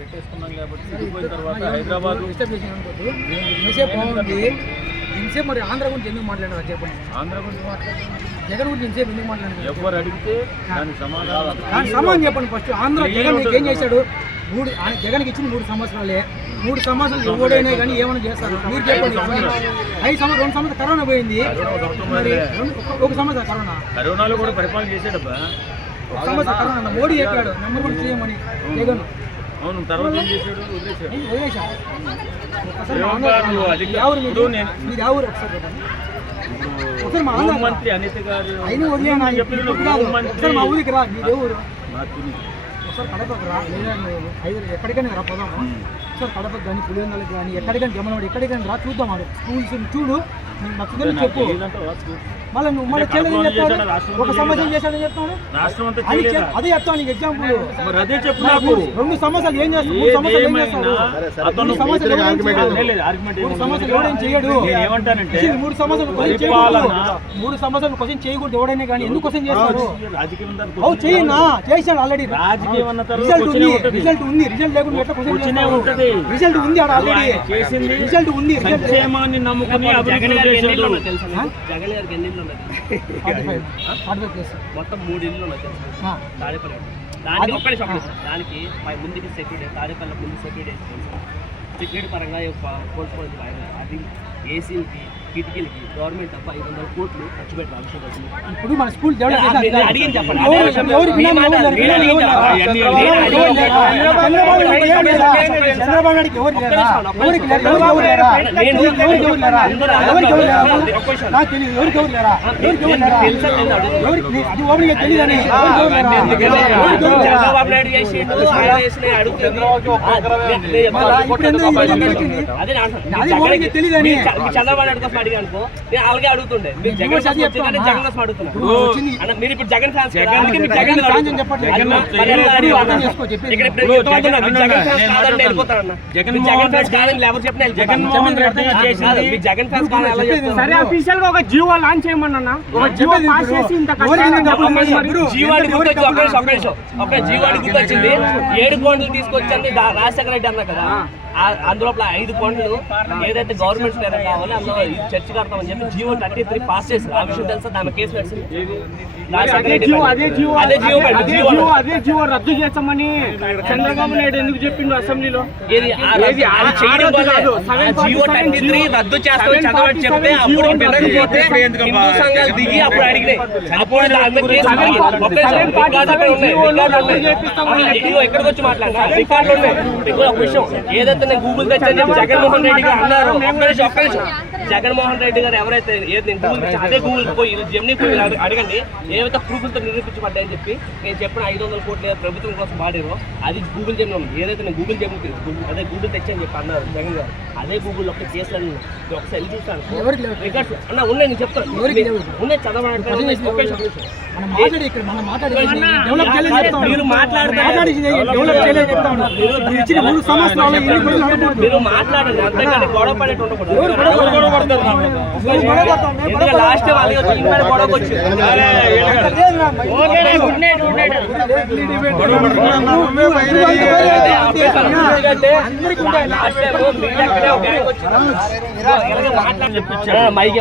పెట్టేసుకున్నాం కాబట్టి వెళ్ళిపోయిన తర్వాత హైదరాబాద్ ఇంసేపు మరి ఆంధ్ర గురించి ఎందుకు మాట్లాడారు చెప్పండి. ఆంధ్ర గురించి జగన్ గురించి ఇంసేపు ఎందుకు మాట్లాడారు? ఎవరు అడిగితే దానికి సమాధానం చెప్పండి. ఫస్ట్ ఆంధ్ర జగన్ ఏం చేశాడు? జగన్కి ఇచ్చిన 3 సంవత్సరాలే. 3 సంవత్సరాలు ఎవడైనా కానీ ఏమైనా చేస్తారు మీరు చెప్పండి. 2 సంవత్సరాలు కరోనా పోయింది, ఒక సంవత్సరం కరోనాలో కూడా పరిపాలన చేసాడబ్బా. ఒక సంవత్సరం కరోనా మోడీ చెప్పాడు నెంబర్ 1 సీఎం అని జగన్. అవును, తర్వాత ఏం చేశాడు? మంత్రి అనిత గారు మా ఊరికి రా, మీ దేవుడు ఒకసారి కడపకు రా, లేదా ఎక్కడికైనా రా పోదాము. ఒకసారి కడపకు కానీ పులివెందులకు కానీ ఎక్కడికైనా గమనవాడు ఎక్కడికైనా రా చూద్దాం. స్కూల్స్ చూడు, నచ్చుదని చెప్పు. మళ్ళీ నువ్వు మళ్ళీ చేయలేదని చెప్తాను. ఒక సంవత్సరం చేశాడని చెప్తాను, అదే చెప్తాను నీకు ఎగ్జాంపుల్. 2 సంవత్సరాలు ఏం చేస్తాడు? 3 సంవత్సరాలు ఏం చేస్తాడు? 3 సంవత్సరాలు ఎవడేం చేయడు. 3 సంవత్సరాలు క్వశ్చన్ చేయకూడదు ఎవడైనా కానీ. ఎందుకు క్వశ్చన్ చేస్తాడు? చెయ్యన్నా, చేశాడు ఆల్రెడీ. రిజల్ట్ ఉంది, రిజల్ట్ లేకుండా ఎట్లా క్వశ్చన్ చేస్తాడు? రిజల్ట్ ఉంది ఆల్రెడీ, రిజల్ట్ ఉంది. మొత్తం 3 ఇళ్ళు ఉన్నాయి తాడేపల్లి. దానికి ముందుకి సెక్యూరిటీ, తాడేపల్లి ముందు సెక్యూరిటీ పరంగా కోల్పోయింది. అది ఏసీలకి కిటికీలకి గవర్నమెంట్ తప్ప 500 కోట్లు ఖర్చు పెట్టారు. ఇప్పుడు మన స్కూల్ డెవలప్ అడిగింది చెప్పండి. తెలియదని చంద్రబాబు నాయుడు కోసం అడిగా అనుకో, నేను అలాగే అడుగుతుండే. మీరు జగన్ కోసం అడుగుతున్నారు. మీరు ఇప్పుడు జగన్ ఫ్యాన్స్ సరే అఫీషియల్ గా ఒక జీవో లాంచ్ చేయమన్నా, ఒక జీవో పాస్ చేసి జీవాడి గుర్తొచ్చింది. 7 కోట్లు తీసుకొచ్చింది రాజశేఖర రెడ్డి అన్నా కదా. అందులో 5 కోట్లు ఏదైతే గవర్నమెంట్ మీద కావాలి అందులో చర్చ కడతామని చెప్పి జీవో 33 పాస్ చేశారు. ఆ విషయం తెలుసా? దాని కేసు నడిచింది. అదే జీవో రద్దు చేస్తామని చంద్రబాబు నాయుడు ఎందుకు చెప్పిండు అసెంబ్లీలో? జీవో 33 రద్దు చేస్తామని చంద్రబాబు చెప్తే అప్పుడు వినకపోతే హిందూ సంఘాలు దిగి అప్పుడు అడిగినాయి. అప్పుడు ఎక్కడికి వచ్చి మాట్లాడినా రికార్డులు ఉన్నాయి. ఒక విషయం ఏదైతే నేను గూగుల్ తెచ్చని చెప్పి జగన్మోహన్ రెడ్డి గారు అన్నారు. ఒక్క నిమిషం జగన్మోహన్ రెడ్డి గారు ఎవరైతే నేను గూగుల్ తెచ్చి అదే గూగుల్ పోయి జెమినీ పోయి అడగండి ఏవైతే ప్రూఫ్లతో నిరూపించబడ్డాయని చెప్పి నేను చెప్పిన 500 కోట్లు ప్రభుత్వం కోసం వాడారో అది గూగుల్ జెమినీ ఉంది. ఏదైతే నేను గూగుల్ జెమినీ అదే గూగుల్ తెచ్చని చెప్పి అన్నారు జగన్ గారు. అదే గూగుల్ ఒక కేసులు ఒకసారి వెళ్ళి చూస్తాను రికార్డ్స్ అన్న ఉన్నాయి. నేను చెప్తాను ఉన్నాయి. చదవడం మీరు మాట్లాడండి అంతేకాని గొడవ పడేట్టు ఉండకూడదు. లాస్ట్ గొడవకు వచ్చింది. మైకి